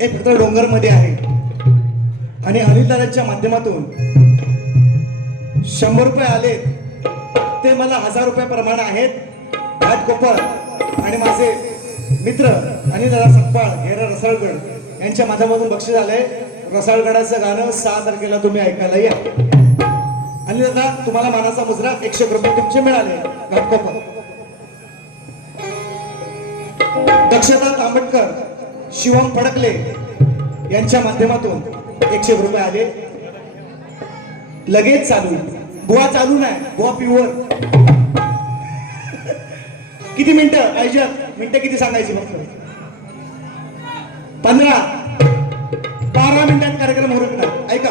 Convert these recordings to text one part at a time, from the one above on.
हे फक्त डोंगरमध्ये आहे. आणि अनिल माध्यमातून शंभर रुपये आले ते मला हजार रुपये प्रमाण आहेत. गोपाळ आणि माझे मित्र अनिल दादा सकपाळ हेरा रसाळगड यांच्या माझ्यामधून बक्षीस आले रसाळगडाचं गाणं सहा तारखेला तुम्ही ऐकायला या आणि दादा तुम्हाला मानाचा मुजरा एकशे रुपये तुमचे मिळाले. घाटकोपर दक्षता तांबटकर शिवम फडकले यांच्या माध्यमातून एकशे रुपये आले. लगेच चालू. बुवा चालू नाही बुवा प्युअर किती मिनिटं? आयोजक मिनिटं किती सांगायची फक्त? पंधरा. बारा मिनिटात कार्यक्रम होणार ऐका.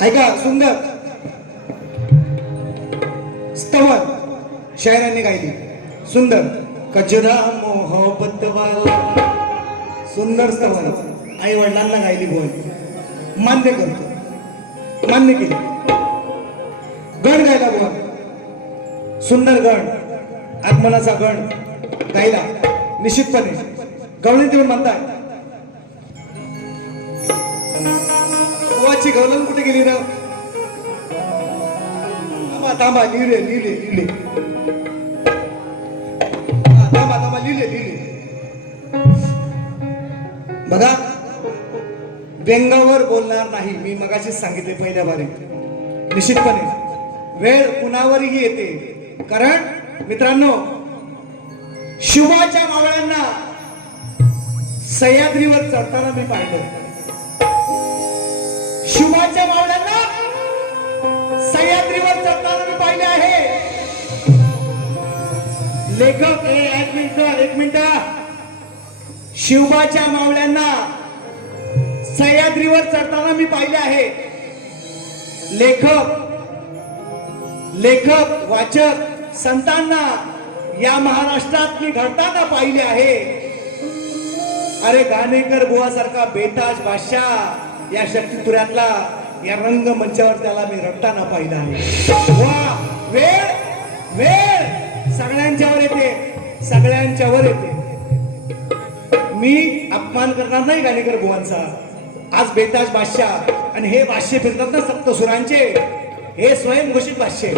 ऐका सुंदर. स्तवन. शायरांनी गायली. सुंदर कजरा मोहब्बत वाला. सुंदर स्तवन आई वडिलांना गायली बोल मान्य करतो. मान्य केली. गण गायला बोल सुंदर गण. आत्मनाचा गण. गायला. निश्चितपणे. गवळणी देऊन म्हणताय. गोवाची गवलन कुठे गेली ना? थांबा थांबा. लिहिले लिहिले लिहिले. थांबा बघा व्यंगावर बोलणार नाही. मी मगाशीच सांगितले पहिल्या बारी निश्चितपणे. वेळ कुणावरही येते. कारण मित्रांनो शिवाच्या मावळ्यांना सह्याद्रीवर चढताना मी पाहिलं. शिवाच्या मावळ्यांना सह्याद्रीवर चढताना मी पाहिले आहे. लेखक ए, एक मिनिट एक मिनिट. शिवबाच्या मावळ्यांना सह्याद्रीवर चढताना मी पाहिले आहे. लेखक लेखक वाचक संतांना या महाराष्ट्रात मी घडताना पाहिले आहे. अरे गाणेकर बुवासारखा बेताज बादशाह या शक्तितुऱ्यातला या रंग मंचावर त्याला मी रडताना पाहिलं आहे. वा वेळ वेळ. सगळ्यांच्यावर येते. सगळ्यांच्यावर येते. मी अपमान करणार नाही गाणेकर बुवांचा आज बेताज बादशाह आणि हे भाष्य फिरतात ना सप्तसुरांचे हे स्वयंघोषित भाष्य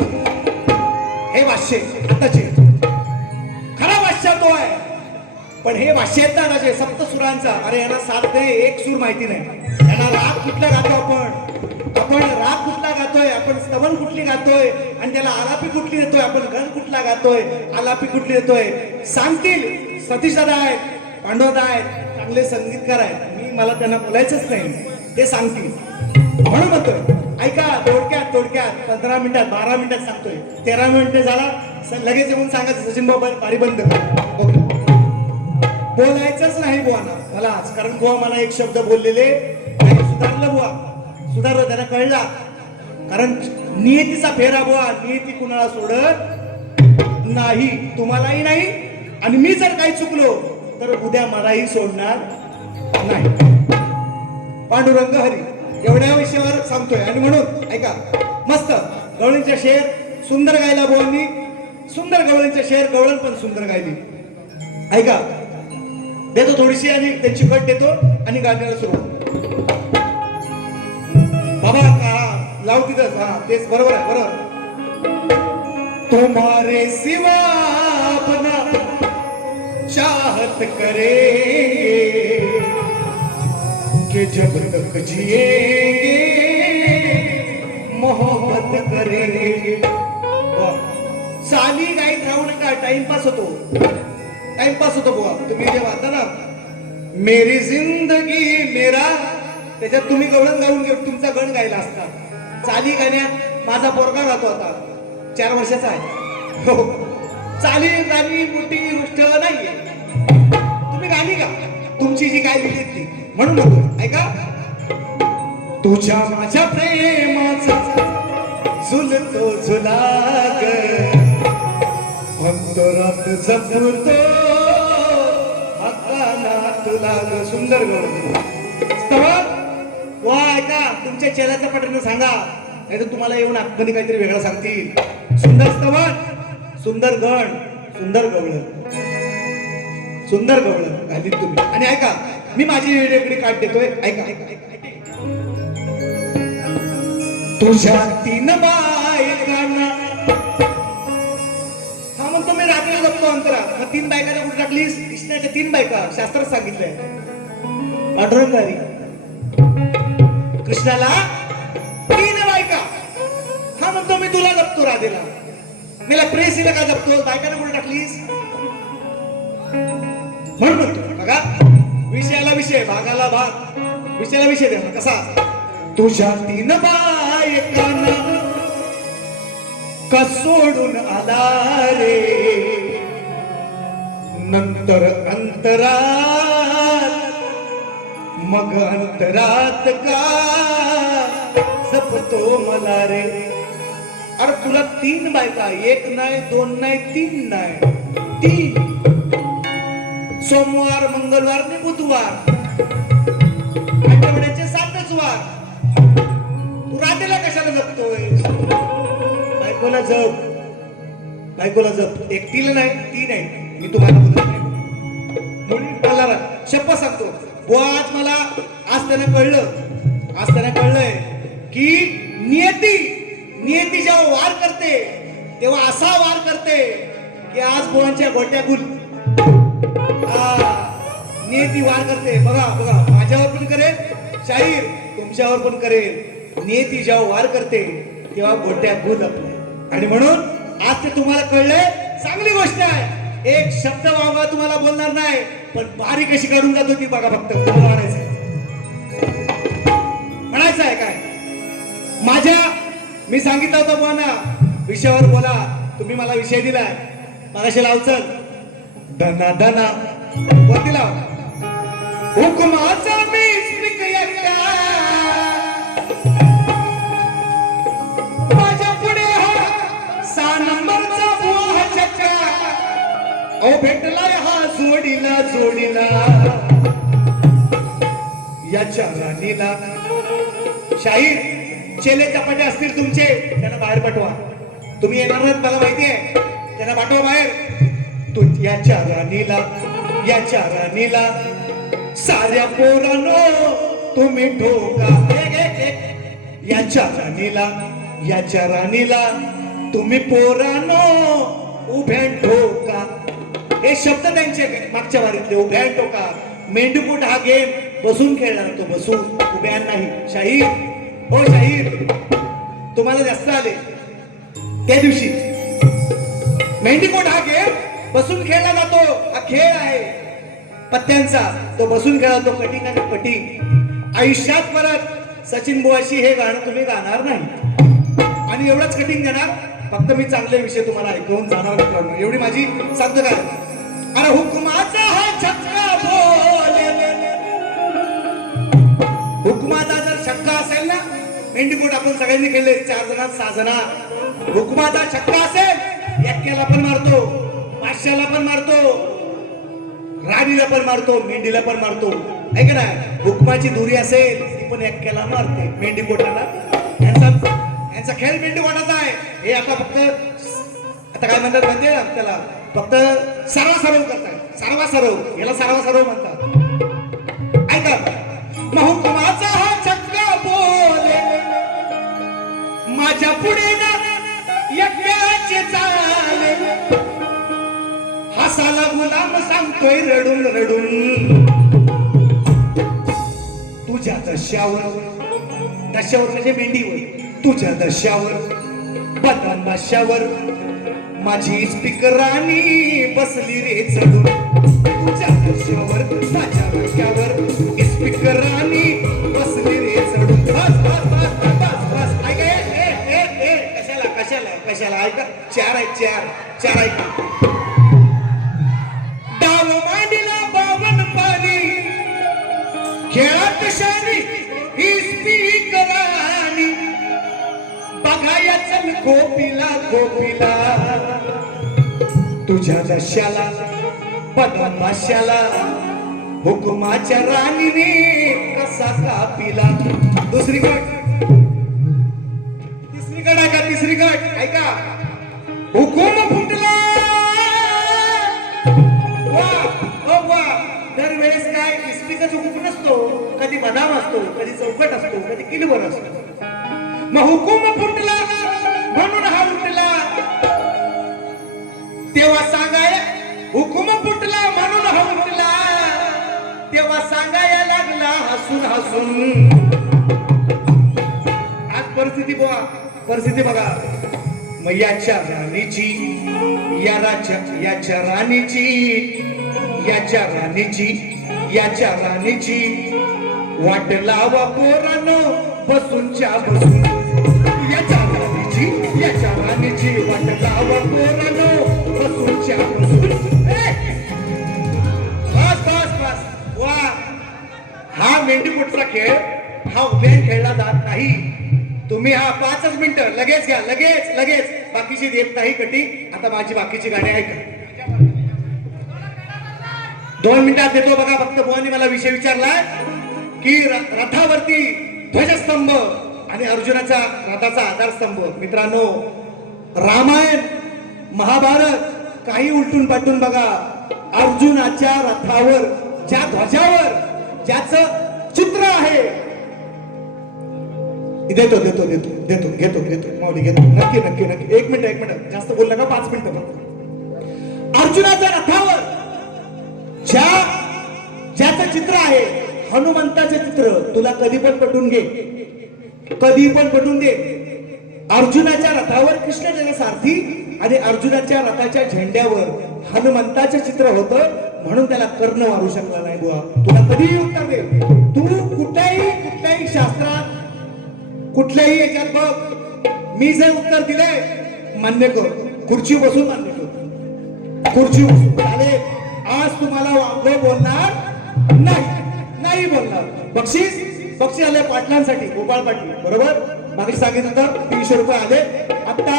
हे भाष्य आताचे. खरा भाष्य तो आहे. पण हे भाष्य आहेत ना दादाचे सप्तसुरांचा. अरे यांना सात नाही एक सूर माहिती नाही. यांना राग कुठला गातो आपण आपण राग कुठला गातोय? आपण स्तवन कुठली गातोय? आणि त्याला आलापी कुठली देतोय? आपण गण कुठला गातोय? आलापी कुठली देतोय? सांगतील. सतीश दादा आहेत पांडवदा आहेत चांगले संगीतकार आहेत. मी मला त्यांना बोलायचंच नाही. ते सांगतील. म्हणून म्हणतोय. ऐका थोडक्यात थोडक्यात पंधरा मिनिटात बारा मिनिटात सांगतोय. तेरा मिनिटं झाला लगेच येऊन सांगायचं सचिन बाबा बारी बंद बोलायचंच नाही बुवाना. मला आज. कारण बुवा मला एक शब्द बोललेले. सुधारलं सुधारलं त्याला कळला. कारण नियतीचा फेरा बोवा नियती कुणाला सोडत नाही तुम्हालाही नाही आणि मी जर काही चुकलो तर उद्या मलाही सोडणार नाही. पांडुरंग हरी एवढ्या विषयावर सांगतोय. आणि म्हणून ऐका मस्त गवळींच्या शेर सुंदर गायला बुवांनी सुंदर गवळींचे शेर गवळण पण सुंदर गायली. ऐका देतो थोडीशी आणि त्यांची कट देतो आणि गाण्याला सुरुवात. लाव तिथं हा तेच बरोबर आहे बरोबर. तुम्हारे सिवा अपना चाहत करे के जब तक जिएंगे मोहब्बत करेंगे। वाह. चाली गाईत राहू नका टाइमपास होतो. टाइमपास होतो बुवा तुम्ही जे वाचा ना. मेरी जिंदगी मेरा त्याच्यात तुम्ही गवळण गाऊन घेऊन तुमचा गण गायला असता. चाली गाण्यात माझा पोरगा गातो आता. चार वर्षाचा आहे. हो. चाली गाणी मोठी गोष्ट नाहीये. तुम्ही गाणी गा. तुमची जी काय लिहिली ती म्हणून म्हणतो ऐका. तुझ्या माझ्या प्रेमाचा झुलतो झुलाग अंतरात जपतो हाताला तुला सुंदर गवळण तुमच्या चेहऱ्याच्या पटकन सांगा. नाही तर तुम्हाला येऊन आतमध्ये काहीतरी वेगळं सांगतील. सुंदर स्तवन सुंदर गण सुंदर गवळ सुंदर गवळ घालीत तुम्ही. आणि ऐका मी माझी वेगळी काढ देतोय. ऐका. ऐका ऐका तुझ्या तीन बायकांना हा मग तुम्ही रात्री जपतो अंतरा मग तीन बायकाच्या कुठे टाकलीस? कृष्णाच्या तीन बायका. शास्त्रात सांगितलंय. पांडुरंगारी. कृष्णाला तीन बायका. हा म्हणतो मी तुला जपतो राधेला. मीला प्रेसीला का जपतो बायकाने कुठे टाकलीस? म्हणून म्हणतो बघा विषयाला विषय भागाला भाग. विषयाला विषय द्या कसा? तुझ्या तीन बायकांना का सोडून आला रे? नंतर अंतरा मग अंतरात का? जपतो मला रे. अरे तुला तीन बायका एक नाही दोन नाही तीन नाही. तीन. सोमवार मंगळवार आणि बुधवार. आठवड्याचे सातच वार. तू रात्रीला कशाला जपतोय? बायकोला जप. बायकोला जप. एकटीला नाही तीन आहे मी तुम्हाला बोलत सांगतो. बुवा आज मला आज त्यानं कळलं आज त्यानं कळलंय की नियती नियती जेव्हा वार करते तेव्हा असा वार करते की आज कोणाच्या गोट्या गुल हा, नियती वार करते. बघा बघा माझ्यावर पण करेल शाहीर तुमच्यावर पण करेल. नियती जेव्हा वार करते तेव्हा गोट्या गुल आपल्या आणि म्हणून आज ते तुम्हाला कळलंय चांगली गोष्ट आहे. एक शब्द वावा तुम्हाला बोलणार नाही. पण बारी कशी काढून जातो ती बघा फक्त म्हणायचंय म्हणायचं आहे काय? माझ्या मी सांगितलं होतं बोला विषयावर बोला तुम्ही मला विषय दिलाय. मगाशी लावचल. धना धना वरती लाव. हुकुमाचा मी अहो भेटलाय हा जोडीला जोडीला. याच्या राणीला शाहीर चेले चपाटे असतील तुमचे त्यांना बाहेर पाठवा. तुम्ही येणार नाहीत मला माहिती आहे. त्यांना पाठवा बाहेर. तू याच्या राणीला याच्या राणीला साऱ्या पोरानो तुम्ही ठोका. याच्या राणीला याच्या राणीला तुम्ही पोरानो उभ्या ठोका. हे शब्द त्यांचे मागच्या वारीतले उभ्या टोका मेंढकूट हा गेम बसून खेळणार तो बसून उभ्या नाही. शाहीर हो शाहीर तुम्हाला जास्त आले. त्या दिवशी मेंढीकोट हा गेम बसून खेळला जातो. हा खेळ आहे. पत्त्यांचा तो बसून खेळला तो कटिंग आणि कटिंग. आयुष्यात परत सचिन बुवाशी हे गाणं तुम्ही गाणार नाही. आणि एवढंच कटिंग देणार फक्त मी चांगले विषय तुम्हाला ऐकवून जाणार एवढी माझी सांगतो काय अरे हुकुमाचा हा छक्का बोल हुकमाचा जर छक्का असेल ना मेंढीकोट आपण सगळ्यांनी केले चार जणात सहा जणात हुकमाचा छक्का असेल एक्क्याला पण मारतो पाचशेला पण मारतो राणीला पण मारतो मेंढीला पण मारतो. ऐक ना हुकमाची दुरी असेल ती पण एक्क्याला मारते मेंढीकोटाला यांचा यांचा खेळ मेंढीकोटाचा आहे. हे आता फक्त आता काय म्हणतात म्हणजे त्याला? फक्त सारवा सराव करतात सारवा सराव याला सारवा सराव म्हणतात. ऐका. महुकमाचा हा छक्का बोले. माझ्या पुढे यज्ञाचे चाले. हसाला गुलाम सांगतोय रडून रडून. तुझ्या दशावर. दशावर म्हणजे मेंढीवर. तुझ्या दशावर. बदन दशावर माझी स्पीकर राणी बसली रे चढून. तुझ्या दशावर माझ्या डोक्यावर स्पीकरानी बसली रे चढून. बस बस बस बस बस ऐका ए, ए, ए, कशाला कशाला कशाला? ऐका. चार आहे चार चार ऐका डाव मांडीला बावन पाणी. खेळात शानी ही स्पीकरानी बघाया चल गोपीला गोपीला. तुझ्या दशाला हुकुमाच्या राणीने कसा कापिला? दुसरी गट तिसरी गट ऐका तिसरी गट ऐका. हुकुम फुटला. वा ओ वा. दरवेळेस काय? इस्पिकच हुकूम नसतो कधी बदाम असतो कधी चौकट असतो कधी किलवर असतो. मग हुकुम फुटला. तेव्हा सांगाय हुकुम फुटला म्हणून हुटला तेव्हा सांगायला लागला हसून हसून. आज परिस्थिती बघा परिस्थिती बघा. मग याच्या राणीची या राजा याच्या राणीची याच्या राणीची याच्या राणीची. वाट लावा पोरानो बसूनच्या बसून. याच्या राणीची याच्या राणीची वाट लावा पोरानो. खेळ हा उभ्या खेळला जात नाही. तुम्ही हा पाचच मिनिटं लगेच घ्या लगेच लगेच. बाकीची देत नाही कटी आता माझी बाकीची गाणी ऐका. दोन मिनिटात देतो बघा फक्त. बुवानी मला विषय विचारलाय की रथावरती ध्वजस्तंभ आणि अर्जुनाचा रथाचा आधारस्तंभ. मित्रांनो रामायण महाभारत काही उलटून पाटून बघा. अर्जुनाच्या रथावर ज्या ध्वजावर ज्याचं चित्र आहे. देतो देतो देतो देतो घेतो घेतो. माऊली घेतो. नक्की नक्की नक्की. एक मिनिट एक मिनिट. जास्त बोल नका पाच मिनिट फक्त. अर्जुनाच्या रथावर ज्या ज्याचं चित्र आहे हनुमंताचे चित्र तुला कधी पण पटून घे. कधी पण पटून दे अर्जुनाच्या रथावर कृष्ण सारथी आणि अर्जुनाच्या रथाच्या झेंड्यावर हनुमंताचे चित्र होतं. म्हणून त्याला कर्ण मारू शकला नाही बुवा. तुला कधीही उत्तर दे. तू कुठल्याही कुठल्याही शास्त्रात कुठल्याही याच्यात बघ. मी जे उत्तर दिलंय मान्य कर. खुर्ची बसून मान्य कर. खुर्ची बसून. चालेल आज तुम्हाला वांग बोलणार नाही. नाही बोलणार. बक्षीस बक्षीस आले पाटलांसाठी गोपाळ पाटील. बरोबर? मागे सांगितलं तर तीनशे रुपये आले. आता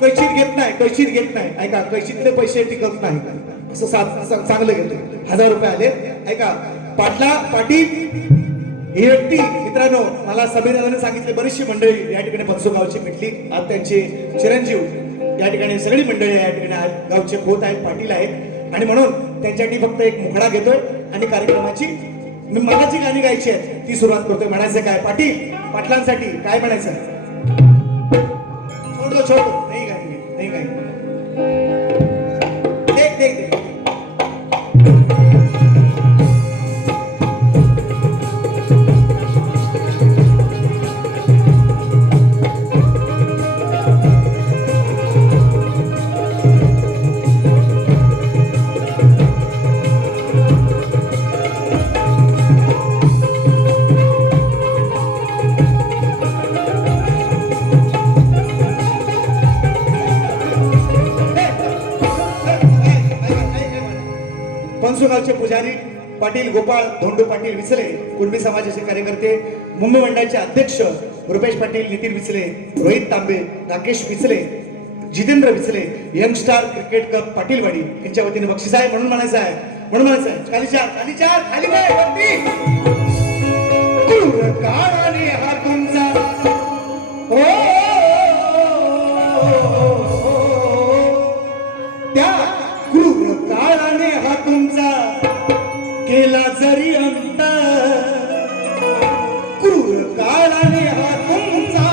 कैशीत घेत नाही कैशीत घेत नाही. ऐका कैशीतले पैसे टिकत नाही. असं चांगलं गेलं. हजार रुपये आले. ऐका पाटला पाटील ही व्यक्ती मित्रांनो मला समीर सांगितले बरीचशी मंडळी या ठिकाणी पंचगावची भेटली आज त्यांचे चिरंजीव या ठिकाणी सगळी मंडळी या ठिकाणी गावचे होत आहेत पाटील आहेत. आणि म्हणून त्यांच्यासाठी फक्त एक मुखडा घेतोय आणि कार्यक्रमाची मी मनाची गाणी गायची आहेत ती सुरुवात करतोय. म्हणायचं काय? पाटील पाटलांसाठी काय म्हणायचं? छोडो छोडो पाटील गोपाळ धोंडू पाटील विसले कुणबी समाजाचे कार्यकर्ते मुंबई मंडळाचे अध्यक्ष Rupesh Patil Nitin Visle Rohit Tambe Rakesh Visle Jitendra Vichle youngstar cricket cup Patilwadi यांच्या वतीने बक्षीस आहे म्हणून म्हणायचं आहे म्हणून म्हणायचं आहे. खाली चार खाली चार खाली वरती. काळाने हा तुमचा ओ केला जरी अंत क्रूर काळाने हा तुमचा.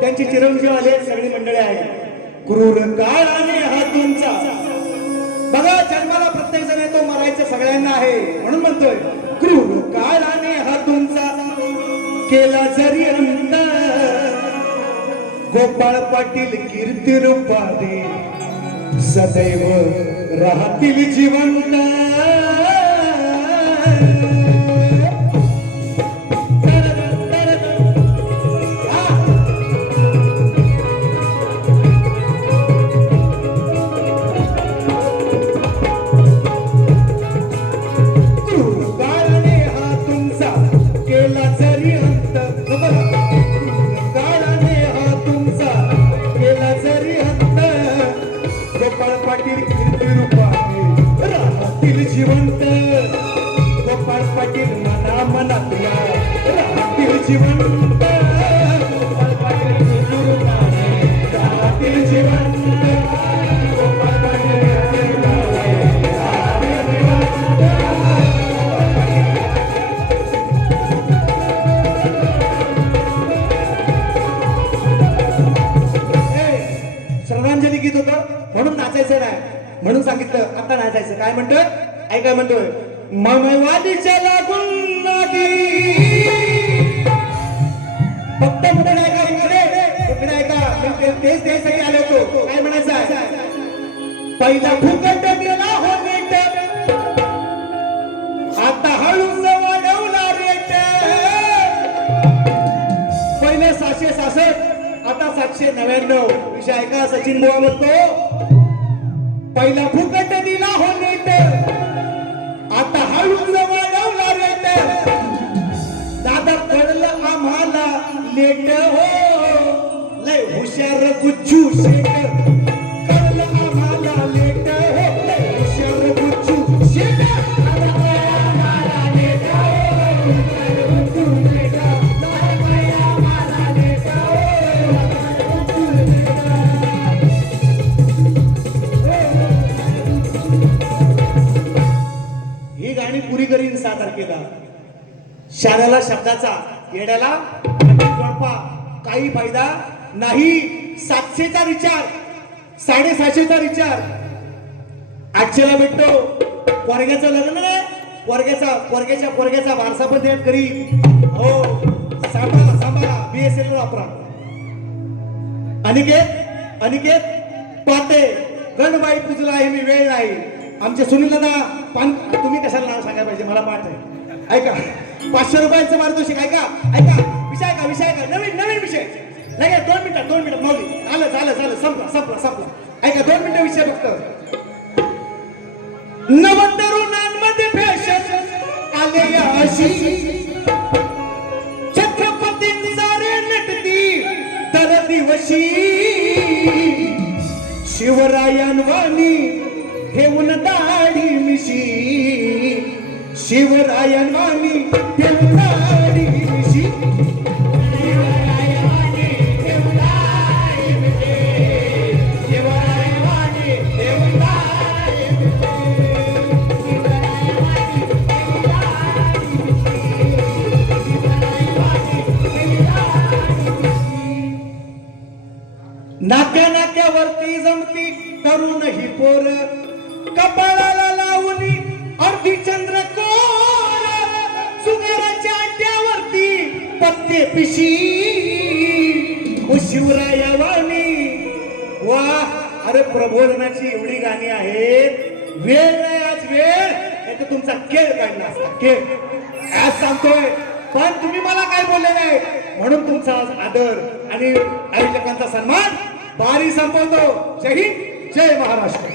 त्यांची चिरंजीव आले सगळी मंडळी आहे क्रूर काळाने हा तुमचा. बघा जन्माला प्रत्येक जण येतो मरायचं सगळ्यांना आहे. म्हणून म्हणतोय क्रूर काळाने हा तुमचा. केला जरी अंत गोपाळ पाटील कीर्ती रूपाने सदैव राहतील जिवंत. पाटील राहतील जिवंत. गोपाळ पाटील मना मनातला राहतील जिवंत. सांगितलं आता नाही जायचं. काय म्हणतोय? ऐकाय म्हणतोय? ममवादीच्या लागून नादी फक्त पुढे ऐका इकडे इकडे ऐका तेच तेच सगळे आले होतो. काय म्हणायचं पहिला फुकट गेला हो नीट. आता हळूच वाढवला रेट पहिले सातशे सासष्ट आता सातशे नव्याण्णव. विषय ऐका सचिन बुवा म्हणतो पहिला फुकट दिला हो नीट आता हळूच वाढवला रेट दादा कळलं आम्हाला लेट हो. लय हुशार गुच्छू शेट शब्दाचा येण्याला काही फायदा नाही. सातशेचा विचार साडेसातशेचा विचार आठशेला भेटतो. पोरग्याचं लग्न नाही. पोरग्याचा पोरग्याच्या पोरग्याचा वारसा पण देत करी हो सांभाळा सांभाळा. बीएसएल वापरा. अनिकेत अनिकेत पाते गणबाई पूजला आहे मी वेळ नाही. आमचे सुनील दादा पान तुम्ही कशाला नाव सांगायला पाहिजे? मला पाठ आहे ऐका पाचशे रुपयांचं पारितोषिक ऐका ऐका विषय ऐका विषय ऐका. नवीन नवीन विषय. लगेच दोन मिनिटात दोन मिनिटात मौली. आलं झालं झालं. संपला संपला संपला. ऐका दोन मिनिटं विषय फक्त. नवतरुणांमध्ये फॅशन आले अशी. छत्रपतींचा रे नटती तर दिवशी शिवरायांवानी ठेवून दाढी मिशी. शिवरायांवानी सांगतोय. पण तुम्ही मला काय बोलले नाही? म्हणून तुमचा आज आदर आणि आयोजकांचा सन्मान बारी संपवतो. जय हिंद जय महाराष्ट्र.